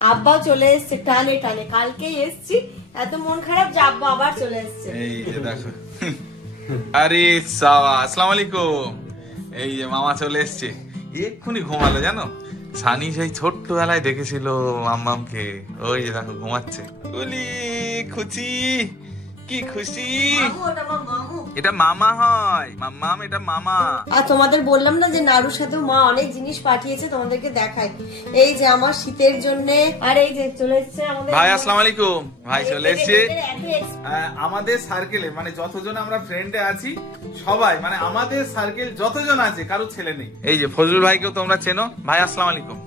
আব্বাও চলে এসছে টানে টানে, কালকেই এসছি, এত মন খারাপ যে আব্বা আবার চলে এসছে। এই যে দেখো, আরে সাওয়া, আসসালামু আলাইকুম। এই যে মামা চলে এসছে, এক্ষুনি ঘুমালো জানো। সানি সেই ছোট্টবেলায় দেখেছিল মাম্মামকে, ওই যে দেখো ঘুমাচ্ছে। বলি খুশি, কি খুশি। এটা মামা হয়, মাম্মাম এটা মামা। আর তোমাদের বললাম না যে নাড়ুর সাথে মা অনেক জিনিস পাঠিয়েছে, তোমাদেরকে দেখাই। এই যে আমার শীতের জন্য, আর এই যে চলে এসছে আমাদের ভাই। আসসালামু আলাইকুম ভাই, চলে এসছে। আমাদের সার্কেলে মানে যতজন আমরা ফ্রেন্ডে আছি সবাই, মানে আমাদের সার্কেল যতজন আছে কারো ছেলে নেই। এই যে ফজলুল ভাইকেও তোমরা চেনো। ভাই আসসালামু আলাইকুম।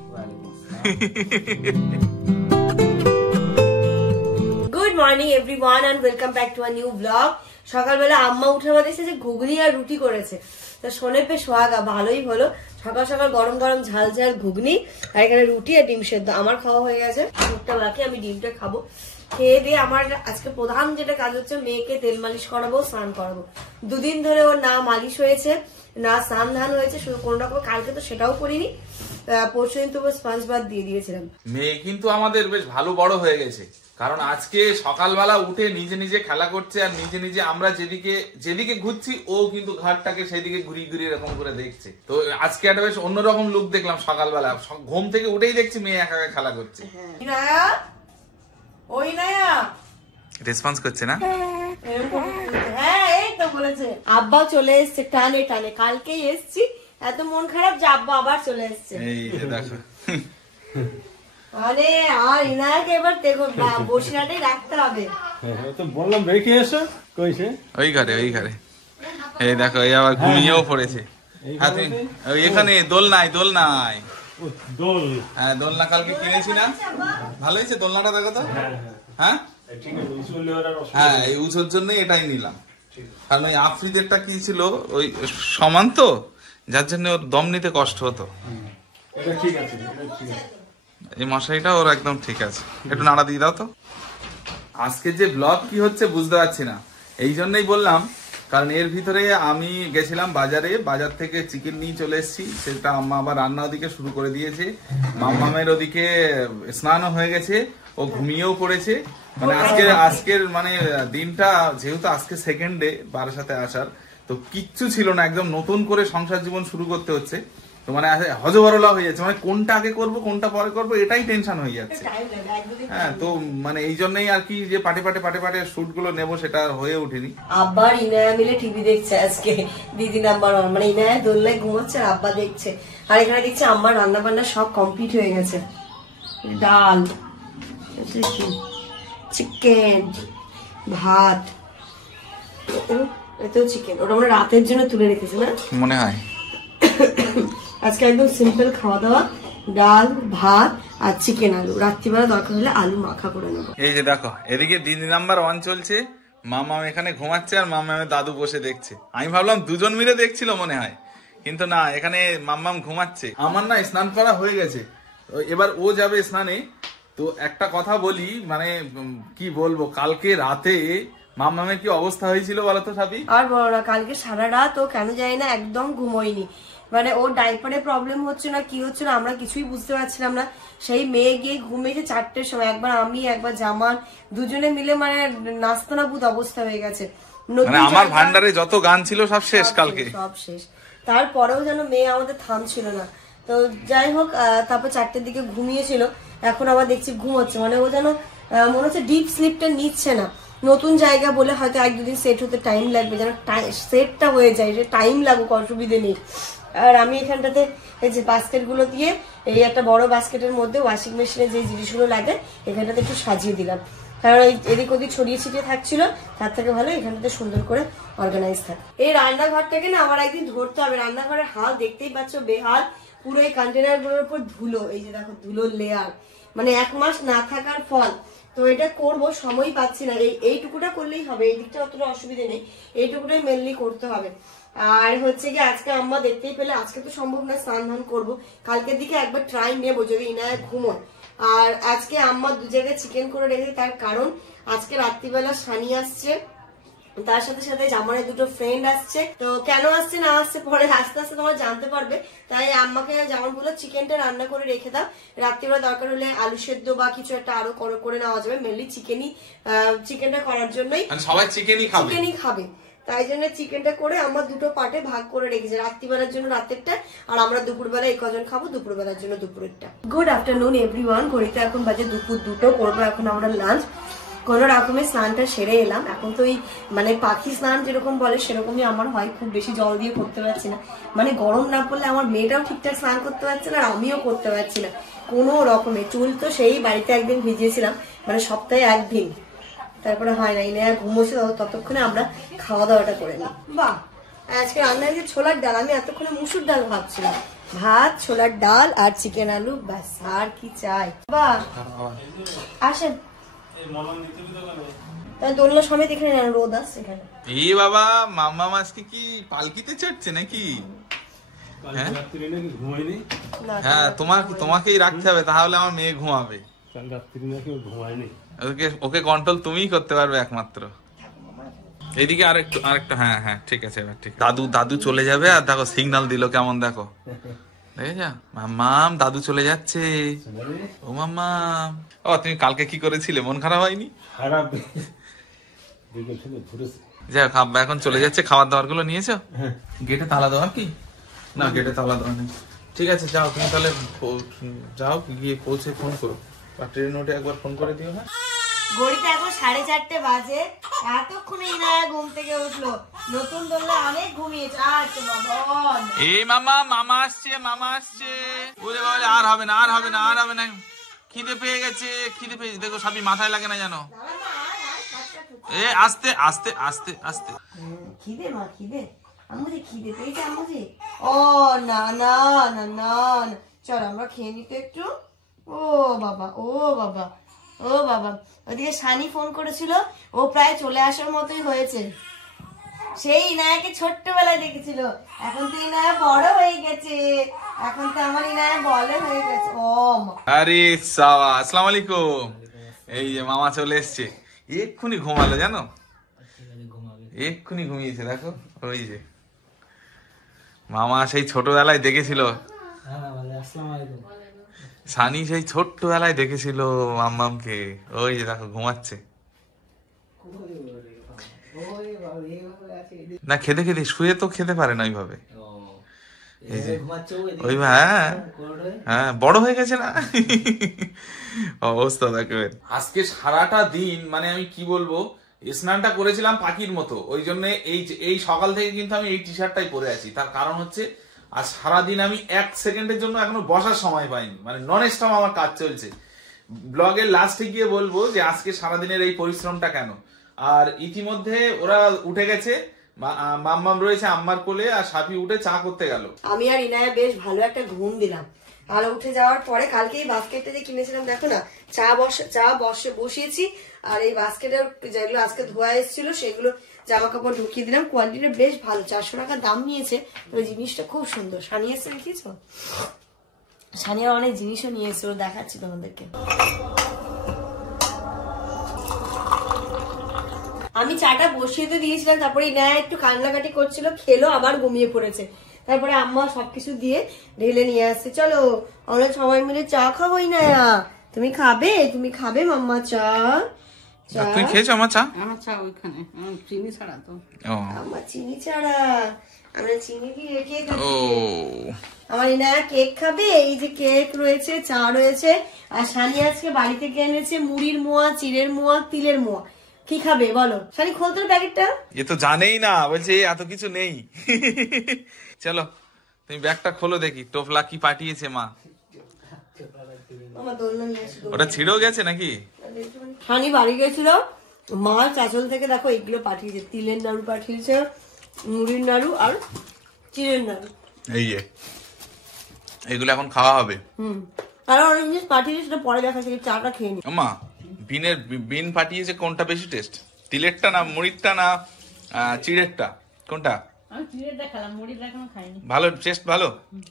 Good morning everyone and welcome back to a new blog. সকালবেলা আম্মা উঠে আমার দেখছে যে ঘুগনি আর রুটি করেছে, তো শোনে পে সোহাগা, ভালোই হলো। সকাল সকাল গরম গরম ঝাল ঝাল ঘুগনি, আর এখানে রুটি আর ডিম সেদ্ধ। আমার খাওয়া হয়ে গেছে, দুধটা বাকি, আমি ডিমটা খাবো। খেয়ে দিয়ে আমার আজকে প্রধান যেটা কাজ হচ্ছে, মেয়েকে তেল মালিশ করাবো, স্নান করাবো। দুদিন ধরে ওর না মালিশ হয়েছে না স্নান ধান হয়েছে, শুধু কোন রকম। কালকে তো সেটাও করিনি, পরশু দিন তো স্পঞ্জ বাদ দিয়ে দিয়েছিলাম। মেয়ে কিন্তু আমাদের বেশ ভালো বড় হয়ে গেছে, কারণ আজকে সকালবেলা উঠে নিজে নিজে খেলা করছে, আর নিজে নিজে আমরা যেদিকে ঘুরছি ও কিন্তু ঘাটটাকে সেদিকে ঘুরিয়ে ঘুরিয়ে এরকম করে দেখছে। তো আজকে একটা বেশ অন্যরকম লুক দেখলাম সকালবেলা, ঘুম থেকে উঠেই দেখছি মেয়ে একা একা খেলা করছে। ওই নায়া রেসপন্স করছে না। হ্যাঁ এই তো বলেছে। আব্বাও চলে এসছে টানে টানে, কালকেই এসছি, এত মন খারাপ যে আব্বা আবার চলে এসছে। এই যে দেখো, আরে আর ইনায়াকে এবার দেখো বসিরহাটেই রাখতে হবে। তো বললাম রেখে এসো, কইছে ওই ঘরে ওই ঘরে। এই দেখো, এই আবার ঘুমিয়েও পড়েছে। এখানে দোলনায় দোলনায় দোল। হ্যাঁ দোলনা কালকে কিনেছি না, ভালো হয়েছে দোলনাটা, দেখো তো। হ্যাঁ হ্যাঁ, এই উঁচুর জন্যই এটাই নিলাম, কারণ ওই আফ্রিদেরটা কি ছিল, ওই সমান তো, যার জন্য ওর দম নিতে কষ্ট হতো। এই মশারিটা ওর একদম ঠিক আছে, একটু নাড়া দিয়ে দাও তো। আজকে যে ব্লগ কি হচ্ছে বুঝতে পারছি না, এই জন্যই বললাম, কারণ এর ভিতরে আমি গেছিলাম বাজারে, বাজার থেকে চিকেন নিয়ে চলে এসেছি, সেটা আম্মা আবার রান্না ওদিকে শুরু করে দিয়েছে। মাম্মামের ওদিকে স্নানও হয়ে গেছে, ও ঘুমিয়েও পড়েছে। মানে আজকের মানে দিনটা যেহেতু আজকে সেকেন্ড ডে বারাসাতে আসার, তো কিচ্ছু ছিল না, একদম নতুন করে সংসার জীবন শুরু করতে হচ্ছে। তো মানে হজবরলা হয়ে যাচ্ছে, মানে কোনটা আগে করবো কোনটা পরে করবো এটাই টেনশন হয়ে যাচ্ছে। হ্যাঁ, তো মানে এই জন্যই আর কি, যে পাটে পাটে শুট গুলো নেবো সেটা হয়ে ওঠেনি। আব্বার ইনায়া মিলে টিভি দেখছে আজকে, দিদি নাম্বার ওয়ান, মানে ইনায়া দোলনায় ঘুমাচ্ছে আর আব্বা দেখছে। আর এখানে দেখছে আমার রান্না বান্না সব কমপ্লিট হয়ে গেছে। ডাল, চিকেন, ভাত, এতেও চিকেন, ওটা আমরা রাতের জন্য তুলে রেখেছি না মনে হয়। আজকে একদম সিম্পল খাওয়া দাওয়া, ডাল ভাত আর চিকেন আলু, রাত্রিবেলা দরকার হলে আলু মাখা করে নেবো। এই যে দেখো, এদিকে দিদি নাম্বার ওয়ান চলছে, মামাম এখানে ঘুমাচ্ছে আর মামামের দাদু বসে দেখছে। আমি ভাবলাম দুজন মিলে দেখছিল মনে হয়, কিন্তু না, এখানে মাম্মাম ঘুমাচ্ছে। আমার না স্নান করা হয়ে গেছে, এবার ও যাবে স্নানে। তো একটা কথা বলি, মানে কি বলবো, কালকে রাতে মাম্মামের কি অবস্থা হয়েছিল বলতো সাবি? আর বলো না, কালকে সারা রাত ও কেন জানি না একদম ঘুমোয়নি। মানে ওর ডাইপারে প্রবলেম হচ্ছে না কি হচ্ছে না আমরা কিছুই বুঝতে পারছিলাম না। সেই মেয়ে গিয়ে ঘুমিয়েছে 4টের সময়, একবার আমি একবার জামান, দুজনে মিলে মানে নাস্তানাবুদ অবস্থা হয়ে গেছে। মানে আমার ভান্ডারে যত গান ছিল সব শেষ কালকে, সব শেষ। তারপরেও যেন মেয়ে আমাদের থামছিল না। তো যাই হোক, তারপর 4টের দিকে ঘুমিয়েছিল, এখন আবার দেখছি ঘুমোচ্ছে। মানে ও যেন মনে হচ্ছে ডিপ স্লিপটা নিচ্ছে না। নতুন জায়গা বলে হয়তো 1-2 দিন সেট হতে টাইম লাগবে, যেন সেটটা হয়ে যায়, যে টাইম লাগুক, অসুবিধে নেই। আর আমি এখানটাতে এই যে বাস্কেট গুলো দিয়ে, এই একটা বড় বাস্কেটের মধ্যে ওয়াশিং মেশিনে যে জিনিসগুলো লাগে এখানটাতে একটু সাজিয়ে দিলাম, কারণ এদিক ওদিক ছড়িয়ে ছিটিয়ে থাকছিল, তার থেকে ভালো এখানটাতে সুন্দর করে অর্গানাইজ থাকে। এই রান্নাঘরটাকে না আমার একদিন ধরতে হবে। রান্নাঘরের হাল দেখতেই পাচ্ছ, বেহাল। পুরো এই কন্টেনার গুলোর উপর ধুলো, এই যে দেখো ধুলোর লেয়ার, মানে 1 মাস না থাকার ফল। তো এটা করবো, সময় পাচ্ছি না। এইটুকুটা করলেই হবে, এই দিকটা অতটা অসুবিধা নেই, এইটুকুটাই মেনলি করতে হবে। আর হচ্ছে কি, আজকে আম্মা দেখতেই পেলে, আজকে তো সম্ভব না, স্নান ধান করবো, কালকের দিকে একবার ট্রাই নেবো যদি ইনায়া ঘুমোয়। আর আজকে আম্মা 2 জায়গায় চিকেন করে রেখেছে, তার কারণ আজকে রাত্রিবেলা সানি আসছে, তার সাথে সাথে জামানের দুটো ফ্রেন্ড আসছে। তো কেন আসছে না আসছে পরে আস্তে আস্তে তোমরা জানতে পারবে। তাই আম্মাকে জামান বললো চিকেনটা রান্না করে রেখে দাও, রাত্রিবেলা দরকার হলে আলু সেদ্ধ বা কিছু একটা আরো করে নেওয়া যাবে। মেনলি চিকেনটা করার জন্যই সবাই চিকেনই খাবে, তাই জন্য চিকেনটা করে আমরা দুটো পার্টে ভাগ করে রেখেছি, রাত্রিবেলার জন্য রাতেরটা আর আমরা দুপুরবেলা এই কজন খাবো, দুপুরবেলার জন্য দুপুরেরটা। গুড আফটারনুন এভরিওয়ান, ঘড়িতে এখন বাজে দুপুর 2টো, করবো এখন আমরা লাঞ্চ। কোন রকমের স্নানটা সেরে এলাম। এখন তো মানে পাখি স্নান যেরকম বলে সেরকমই আমার হয়, খুব বেশি জল দিয়ে করতে পারছি না, মানে গরম না পড়লে আমার মেয়েটাও ঠিকঠাক স্নান করতে পারছে না আর আমিও করতে পারছি না কোনো রকমের। চুল তো সেই বাড়িতে একদিন ভিজিয়েছিলাম, মানে সপ্তাহে একদিন, তারপরে হয় না। ইনায়া ঘুমোছে, ততক্ষণে আমরা খাওয়া দাওয়াটা করে নিই। বাহ, আজকে রান্না হয়েছে ছোলার ডাল। আমি এতক্ষণে মুসুর ডাল ভাবছিলাম, ভাত, ছোলার ডাল আর চিকেন আলু, ব্যাস, আর কি চাই। বাহ, আসেন দোলনা সমেত এখানে রোদ আসছে এখানে। এই বাবা, মাম্মা আজকে কি পালকিতে চড়ছে নাকি? হ্যাঁ, তোমাকেই রাখতে হবে, তাহলে আমার মেয়ে ঘুমাবে। ওকে কন্ট্রোল তুমিই করতে পারবে একমাত্র। এইদিকে আরেকটু, হ্যাঁ হ্যাঁ ঠিক আছে, এবার ঠিক। দাদু চলে যাবে, আর দেখো সিগন্যাল দিল কেমন, দেখো দেখেছ মাম্মাম, দাদু চলে যাচ্ছে। ও মাম্মাম, ও তুমি কালকে কি করেছিলে, মন খারাপ হয়নি? যাই হোক, আব্বা এখন চলে যাচ্ছে, খাবার দাবার গুলো নিয়েছো? গেটে তালা দেওয়া কি না? গেটে তালা দেওয়া নেই, ঠিক আছে যাও তুমি তাহলে, যাও গিয়ে পৌঁছে ফোন করো, ট্রেন নোটে একবার ফোন করে দিও। হ্যাঁ, ঘড়িতে এখন 4:30 বাজে, এতক্ষণে ইনায়া ঘুম থেকে উঠলো। নতুন দোলনা অনেক ঘুমিয়েছে। আচ্ছা বাবা, এই মামা আসছে, ওরে বাবা, আর হবে না, খিদে পেয়ে গেছে, দেখো সবই মাথায় লাগে না জানো। এ আস্তে আস্তে আস্তে আস্তে, খিদে মা, খিদে খিদে পেয়েছে আম্মুজি। ও না না না না, চল আমরা খেয়ে নিতে একটু। ও বাবা, ওদিকে সানি ফোন করেছিল, ও প্রায় চলে আসার মতোই হয়েছে। সেই ইনায়াকে ছোট্টবেলায় দেখেছিল, এখন তো ইনায়া বড় হয়ে গেছে, এখন তো আমার ইনায়া বলে হয়ে গেছে। ও আরে সাওয়া, আসসালামু আলাইকুম। এই যে মামা চলে এসছে, এক্ষুনি ঘুমালো জানো, এক্ষুনি ঘুমিয়েছে। দেখো ওই যে মামা সেই ছোটবেলায় দেখেছিল, সানি সেই ছোট্টবেলায় দেখেছিল মাম্মামকে, ওই যে দেখো ঘুমাচ্ছে না। খেতে শুয়ে তো খেতে পারে না ওইভাবে, এই যে ওই, হ্যাঁ বড় হয়ে গেছে না অবস্থা দেখবে। আজকে সারাটা দিন মানে আমি কি বলবো, স্নানটা করেছিলাম পাখির মতো, ওই জন্য এই সকাল থেকে কিন্তু আমি এই টি শার্টটাই পরে আছি। তার কারণ হচ্ছে আর সারাদিন আমি 1 সেকেন্ডের জন্য এখনো বসার সময় পাইনি, মানে নন স্টপ আমার কাজ চলছে। ব্লগের লাস্টে গিয়ে বলবো যে আজকে সারাদিনের এই পরিশ্রমটা কেন। আর ইতিমধ্যে ওরা উঠে গেছে, মাম্মাম রয়েছে আম্মার কোলে, আর সাফি উঠে চা করতে গেল। আমি আর ইনায়া বেশ ভালো একটা ঘুম দিলাম। আর উঠে যাওয়ার পরে কালকে এই বাস্কেটটা যে কিনেছিলাম, দেখো না, চা বসিয়েছি, আর এই বাস্কেটের যেগুলো আজকে ধোয়া এসেছিল সেগুলো জামা কাপড় ঢুকিয়ে দিলাম। কোয়ালিটিটা বেশ ভালো, 400 টাকা দাম নিয়েছে। ওই জিনিসটা খুব সুন্দর। সানিয়া এসে দেখিয়েছ, সানিয়ার অনেক জিনিসও নিয়ে এসে, দেখাচ্ছি তোমাদেরকে। আমি চাটা বসিয়ে তো দিয়েছিলাম, তারপরে ইনায়া একটু কান্নাকাটি করছিল, খেলো, আবার ঘুমিয়ে পড়েছে। তারপরে আম্মা সবকিছু দিয়ে ঢেলে নিয়ে আসছে। চলো আমরা সবাই মিলে চা খাবো। ইনায়া তুমি খাবে মাম্মা চা? তুই খেয়েছো আমার চা? আমার চা ওইখানে, চিনি ছাড়া তো। আমার চিনি ছাড়া, আমরা চিনি দিয়ে কেক খাচ্ছি। আমার ইনায়া কেক খাবে, এই যে কেক রয়েছে, চা রয়েছে, আর সানি আজকে বাড়ি থেকে এনেছে মুড়ির মোয়া, চিড়ের মোয়া, তিলের মোয়া। কি খাবে বলো সানি? খোলতো প্যাকেটটা। এ তো জানেই না, বলছে এত কিছু নেই। চলো তুমি ব্যাগটা খোলো দেখি, টোপলা কি পাঠিয়েছে মা। ওটা ছিঁড়েও গেছে নাকি? সানি বাড়ি গেছিল, মা চাচল থেকে দেখো এগুলো পাঠিয়েছে, তিলের নাড়ু পাঠিয়েছে, মুড়ির নাড়ু আর চিড়ের নাড়ু। এই যে এগুলো এখন খাওয়া হবে। আর অনেক জিনিস পাঠিয়েছে, সেটা পরে দেখা যাচ্ছে। চাটা খেয়ে নি। মা বিন পাঠিয়েছে, কোনটা বেশি টেস্ট, তিলেরটা না মুড়িরটা না চিড়েরটা, কোনটা? ভালো টেস্ট, ভালো।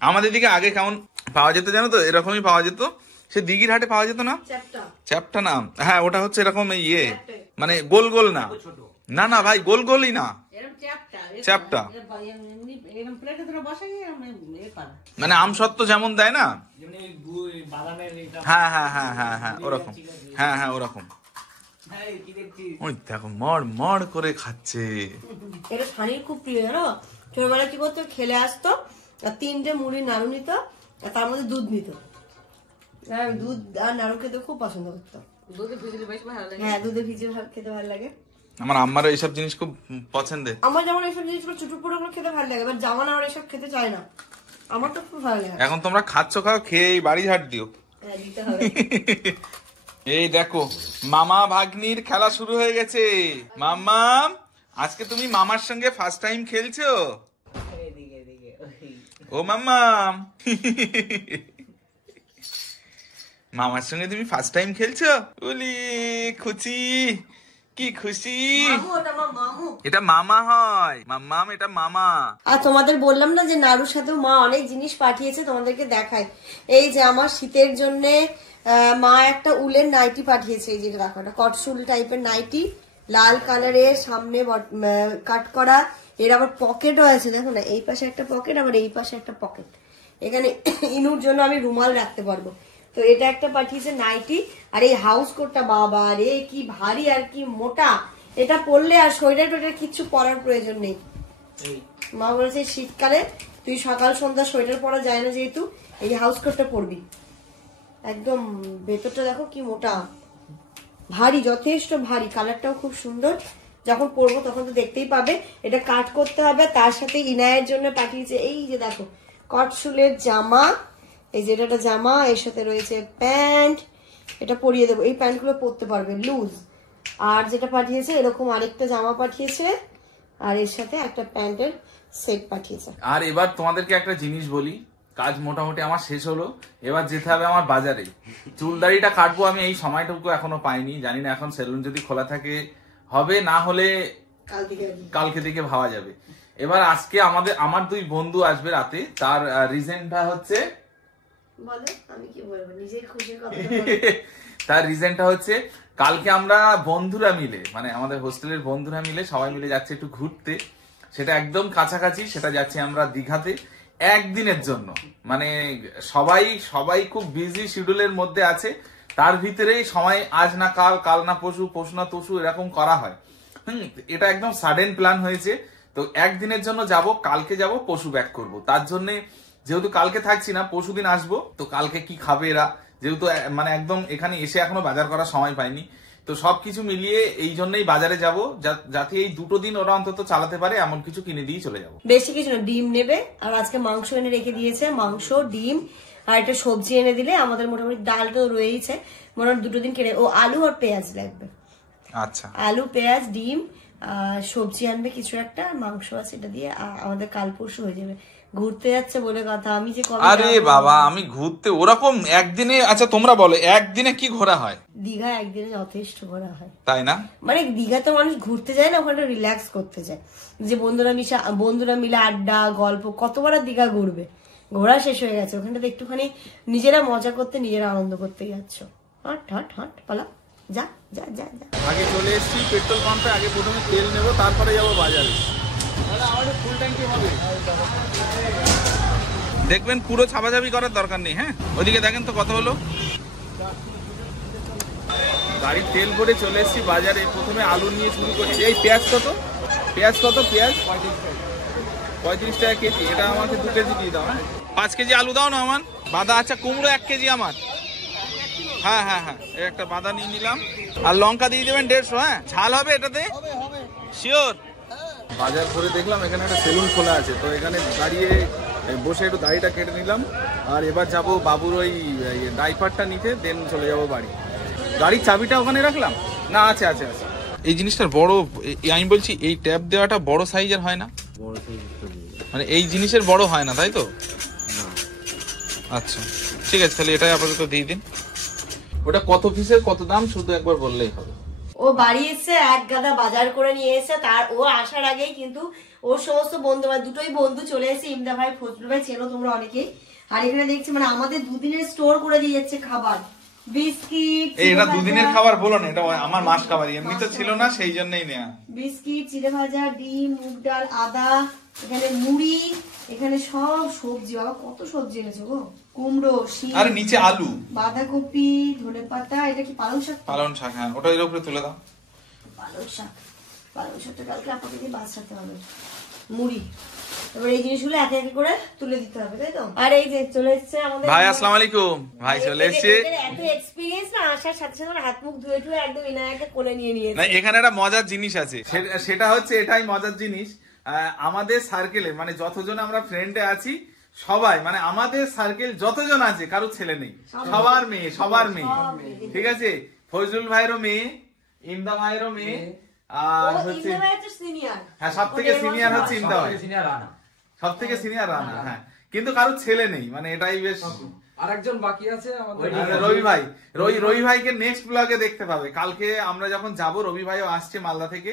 আমাদের দিকে আগে কেমন পাওয়া যেত জানো তো, এরকমই পাওয়া যেত, সে দিঘির হাটে পাওয়া যেত না, চ্যাপটা নাম। হ্যাঁ ওটা হচ্ছে এরকম ইয়ে, মানে গোল গোল না, না না ভাই, গোল গোলই না, এরকম চ্যাপটা চ্যাপটা। এরকম প্লেটে তোরা বসাই এরকম এ করা। মানে আমসত্ত্ব যেমন দেয় না, যেমনি বাদামের এটা হ্যাঁ হ্যাঁ হ্যাঁ হ্যাঁ হ্যাঁ ওরকম, হ্যাঁ হ্যাঁ ওরকম। কি দেখছিস? ওই দেখো মড় মড় করে খাচ্ছে। এটা সানির খুব প্রিয় জানো। ছোটবেলায় কি করতো, খেলে আসতো আর 3টে মুড়ি নাড়ু নিত আর তার মধ্যে দুধ নিত। আর দুধ আর নাড়ু খেতে খুব পছন্দ করতো। দুধে ভিজলে বেশ ভালো লাগে। হ্যাঁ, দুধে ভিজে খেতে ভালো লাগে। আমার আম্মারও এইসব জিনিস খুব পছন্দের। আমার যেমন এইসব জিনিসগুলো চুটুপুরো গুলো খেতে ভালো লাগে, বাট জামান আর এসব খেতে চায় না। আমার তো খুব ভালো লাগে। এখন তোমরা খাচ্ছ, খাও, খেয়ে এই বাড়ি ঝাড় দিও। হ্যাঁ, দিতে হবে। এই দেখো মামা ভাগ্নির খেলা শুরু হয়ে গেছে। মাম্মা, আজকে তুমি মামার সঙ্গে ফার্স্ট টাইম খেলছো? ও মাম্মা, মামার সঙ্গে তুমি ফার্স্ট টাইম খেলছো? উলি খুশি, কি খুশি। মামু, ওটা আমার মামু। এটা মামা হয়, মাম্মাম এটা মামা। আর তোমাদের বললাম না যে নাড়ুর সাথেও মা অনেক জিনিস পাঠিয়েছে, তোমাদেরকে দেখাই। এই যে আমার শীতের জন্য মা একটা উলের নাইটি পাঠিয়েছে। এই যেটা দেখো, একটা কটসুল টাইপের নাইটি, লাল কালারের, সামনে কাট করা। এর আবার পকেটও আছে, দেখো না, এই পাশে একটা পকেট, আবার এই পাশে একটা পকেট। এখানে ইনুর জন্য আমি রুমাল রাখতে পারবো। তো এটা একটা পাঠিয়েছে নাইটি। আর এই হাউস কোটটা, বাবা রে কি ভারী আর কি মোটা। এটা পরলে আর শরীরের টোটাল কিচ্ছু পরার প্রয়োজন নেই। মা বলেছে শীতকালে তুই সকাল সন্ধ্যা সোয়েটার পরা যায় না, যেহেতু এই হাউস কোটটা পরবি। একদম ভেতরটা দেখো কি মোটা, ভারী, যথেষ্ট ভারী। কালারটাও খুব সুন্দর। যখন পরবো তখন তো দেখতেই পাবে। এটা কাট করতে হবে। তার সাথে ইনায়ের জন্য পাঠিয়েছে এই যে দেখো কটসুলের জামা। এই যে এটা জামা, এর সাথে রয়েছে প্যান্ট। এটা পরিয়ে দেবো, এই প্যান্টগুলো পরতে পারবে লুজ। আর যেটা পাঠিয়েছে এরকম আরেকটা জামা পাঠিয়েছে, আর এর সাথে একটা প্যান্টের সেট পাঠিয়েছে। আর এবার তোমাদেরকে একটা জিনিস বলি, কাজ মোটামুটি আমার শেষ হলো। এবার যেতে হবে আমার বাজারে। চুলদাড়িটা কাটবো আমি, এই সময়টুকু এখনো পাইনি। জানি না এখন সেলুন যদি খোলা থাকে হবে, না হলে কালকে দিকে ভাবা যাবে। এবার আজকে আমার 2 বন্ধু আসবে রাতে। তার রিজনটা হচ্ছে, বলো, আমি কি বলবো, নিজের খুশির কথা। তার রিজনটা হচ্ছে কালকে আমরা বন্ধুরা মিলে, মানে আমাদের হোস্টেলের বন্ধুরা মিলে সবাই মিলে যাচ্ছে একটু ঘুরতে। সেটা একদম কাছাকাছি, সেটা যাচ্ছি আমরা দীঘাতে একদিনের জন্য। মানে সবাই খুব বিজি শিডিউলের মধ্যে আছে। তার ভিতরে সময় আজ না কাল, কাল না পরশু, পরশু না তরশু এরকম করা হয়। এটা একদম সাডেন প্ল্যান হয়েছে। তো একদিনের জন্য যাব, কালকে যাব, পরশু ব্যাক করব। তার জন্য যেহেতু কালকে থাকছি না, পরশুদিন আসবো। তো কালকে কি খাবে এরা, যেহেতু মানে একদম এখানে এসে এখনো বাজার করার সময় পাইনি। তো সবকিছু মিলিয়ে এই জন্যই বাজারে যাব, যাতে এই 2 দিন ওরা অন্তত চালাতে পারে এমন কিছু কিনে দিয়ে চলে যাব। বেশি কিছু না, ডিম নেবে। আর আজকে মাংস এনে রেখে দিয়েছে, মাংস, ডিম আর একটা সবজি এনে দিলে আমাদের মোটামুটি ডাল তো রয়েছে। মোটামুটি 2 দিন কেটে, ও আলু আর পেঁয়াজ লাগবে। আচ্ছা, আলু, পেঁয়াজ, ডিম, সবজি আনবে কিছু একটা, মাংস আছে, এটা দিয়ে আমাদের কাল পরশু হয়ে যাবে। ঘুরতে যাচ্ছে বলে কথা, আমি যে কবে আরে বাবা, আমি ঘুরতে ওরকম একদিনে, আচ্ছা তোমরা বলো একদিনে কি ঘোরা হয়? দীঘা একদিনে যথেষ্ট ঘোরা হয়, তাই না? মানে দীঘা তো মানুষ ঘুরতে যায় না, ওখানে রিল্যাক্স করতে যায়। যে বন্ধুরা মিলে আড্ডা গল্প, কতবার আর দীঘা ঘুরবে, ঘোরা শেষ হয়ে গেছে। ওখানটাতে একটুখানি নিজেরা মজা করতে, নিজেরা আনন্দ করতে যাচ্ছ। হট হট হট পালা, যা যা যা যা। আগে চলে এসেছি পেট্রোল পাম্পে, আগে প্রথমে তেল নেবো, তারপরে যাবো বাজারে। ফুল ট্যাঙ্কি হবে, দেখবেন পুরো ছাপাছাপি করার দরকার নেই। হ্যাঁ, ওইদিকে দেখেন তো কত হলো। গাড়ির তেল ভরে চলে এসেছি বাজারে। প্রথমে আলু নিয়ে শুরু করছি। এই পেঁয়াজ কত? পেঁয়াজ 35 টাকা কেজি। এটা আমাকে 2 কেজি দিয়ে দাও। হ্যাঁ, 5 কেজি আলু দাও না আমার। বাদা, আচ্ছা কুমড়ো 1 কেজি আমার। হ্যাঁ হ্যাঁ হ্যাঁ, এই একটা বাদা নিয়ে নিলাম। আর লঙ্কা দিয়ে দেবেন 150। হ্যাঁ, ঝাল হবে এটাতে? শিওর। বাজার করে দেখলাম এখানে একটা সেলুন খোলা আছে, তো এখানে দাঁড়িয়ে বসে একটু দাড়িটা কেটে নিলাম। আর এবার যাবো বাবুর ওই ডাইপারটা নিতে, দেন চলে যাবো বাড়ি। গাড়ির চাবিটা ওখানে রাখলাম না? আছে আছে আছে। এই জিনিসটার বড়, আমি বলছি এই ট্যাপ দেওয়াটা বড় সাইজের হয় না? মানে এই জিনিসের বড় হয় না, তাই তো? আচ্ছা ঠিক আছে, তাহলে এটাই আপাতত দিয়ে দিন। ওটা কত পিসের, কত দাম শুধু একবার বললেই হবে। ও বাড়ি এসে এক গাদা বাজার করে নিয়ে এসে, তার ও আসার আগেই কিন্তু ওর সমস্ত বন্ধু, মানে 2টোই বন্ধু চলে এসে। ইমদা ভাই, ফজলু ভাই চেনো তোমরা অনেকেই। আর এখানে দেখছি মানে আমাদের 2 দিনের স্টোর করে দিয়ে যাচ্ছে খাবার। বিস্কিট, এই এটা চিড়ে দুদিনের ভাজা, খাবার বলো না, এটা আমার মাস খাবার, এমনি তো ছিল না সেই জন্যই নেয়া। বিস্কিট, চিড়ে ভাজা, ডিম, মুগ ডাল, আদা, এখানে মুড়ি, এখানে সব সবজি। বাবা কত সবজি এনেছো গো, কুমড়ো, শিম, আর নিচে আলু, বাঁধাকপি, ধনেপাতা, এটা কি পালং শাক? পালং শাক, হ্যাঁ ওটা এর উপরে তুলে দাও। পালং শাক, পালং শাকটা কালকে আপনাকে দিয়ে বাঁচাতে হবে। মুড়ি, এবার এই জিনিসগুলো একে একে করে তুলে দিতে হবে, তাই তো? আর এই যে চলে এসছে আমাদের ভাই আসসালামু আলাইকুম, ভাই চলে এসছে। এত এক্সপিরিয়েন্স না, আসার সাথে সাথে আমার হাত মুখ ধুয়ে ধুয়ে একদম ইনায়াকে কোলে নিয়ে নিয়েছে। না এখানে একটা মজার জিনিস আছে, সেটা হচ্ছে এটাই মজার জিনিস। আমাদের সার্কেলে মানে যতজন আমরা ফ্রেন্ডে আছি সবাই, মানে আমাদের সার্কেল যতজন আছে কারো ছেলে নেই, সবার মেয়ে, সবার মেয়ে, ঠিক আছে? ফজলুল ভাইয়েরও মেয়ে, ইমদা ভাইয়েরও মেয়ে, আর হচ্ছে সিনিয়র, হ্যাঁ সব থেকে সিনিয়র হচ্ছে ইমদা ভাই, সব থেকে সিনিয়র রানা, হ্যাঁ। কিন্তু কারো ছেলে নেই, মানে এটাই বেশ। আরেকজন বাকি আছে আমাদের রবি ভাই, রবি ভাইকে নেক্সট ব্লগে দেখতে পাবে। কালকে আমরা যখন যাব, রবি ভাইও আসছে মালদা থেকে,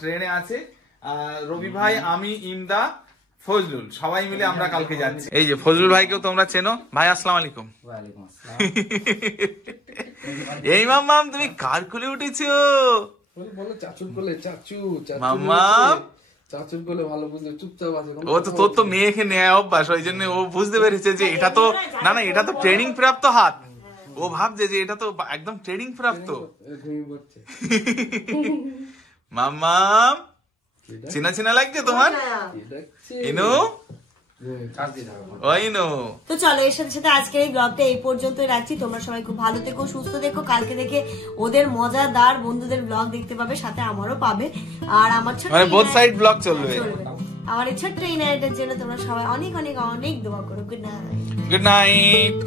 ট্রেনে আছে। রবি ভাই, আমি, ইমদা, ফজলুল সবাই মিলে আমরা কালকে যাচ্ছি। এই যে ফজলুল ভাইকেও তোমরা চেনো। ভাই আসসালামু আলাইকুম। ওয়ালাইকুম আসসালাম। এই মাম্মাম তুমি কার কোলে উঠেছো? বলো চাচুর কোলে, চাচু মাম্মাম চাচুর কোলে ভালো বুঝলে চুপচাপ আছে। ও তো তোর তো মেয়েকে নেয় অভ্যাস, ওই জন্য ও বুঝতে পেরেছে যে এটা তো না না, এটা তো ট্রেনিং প্রাপ্ত হাত। ও ভাবছে যে এটা তো একদম ট্রেনিং প্রাপ্ত। ঘুমিয়ে পড়ছে। মাম্মাম চিনা চিনা লাগছে তোমার? ইনু ওই নো। তো চলো, এর সাথে সাথে আজকের এই ব্লগটা এই পর্যন্তই রাখছি। তোমরা সবাই খুব ভালো থেকো, সুস্থ থেকো। কালকে থেকে ওদের মজাদার বন্ধুদের ব্লগ দেখতে পাবে, সাথে আমারও পাবে। আর আমার ছোট মানে বোথ সাইড ব্লগ চলবে। আমার এই ছোট্ট ইনাইটের জন্য তোমরা সবাই অনেক অনেক অনেক দোয়া করো। Good night. Good night.